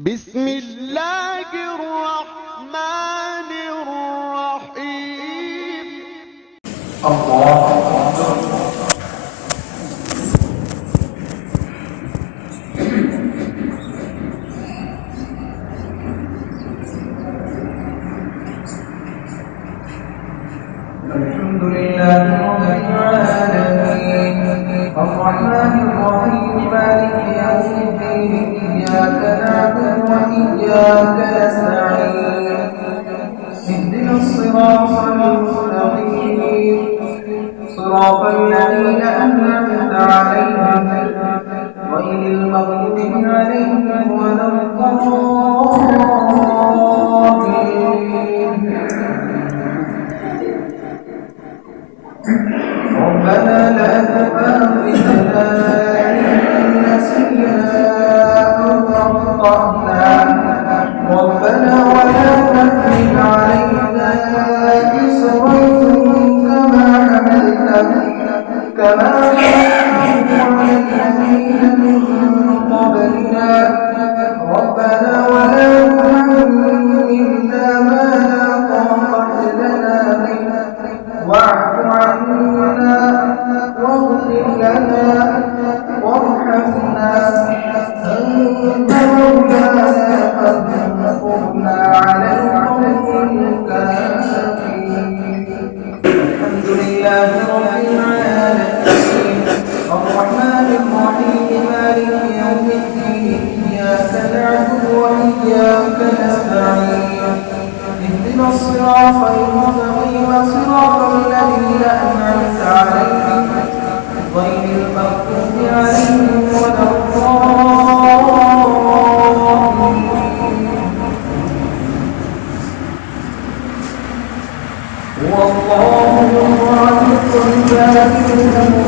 بسم الله الرحمن الرحيم. الله أكبر. الحمد لله رب العالمين الرحمن الرحيم مالك يوم الدين إياك نعبد وإياك نستعين اهدنا الصراط المستقيم صراط الذين أنعمت عليهم غير المغضوب عليهم ولا الضالين. ربنا لا تؤاخذنا إن نسينا أو أخطأنا ربنا ولا تحمل علينا إصرا كما حملته على الذين من قبلنا ربنا ولا تحملنا ما لا طاقة لنا به واعف عنا واغفر لنا وارحمنا أنت مولانا فانصرنا على القوم الكافرين. الحمد لله رب العالمين الرحمن الرحيم مالك يوم الدين إياك نعبد وإياك نستعين اهدنا الصراط المستقيم صراط الذين أنعمت عليهم غير المغضوب عليهم ولا الضالين. هو الله الخالق البارئ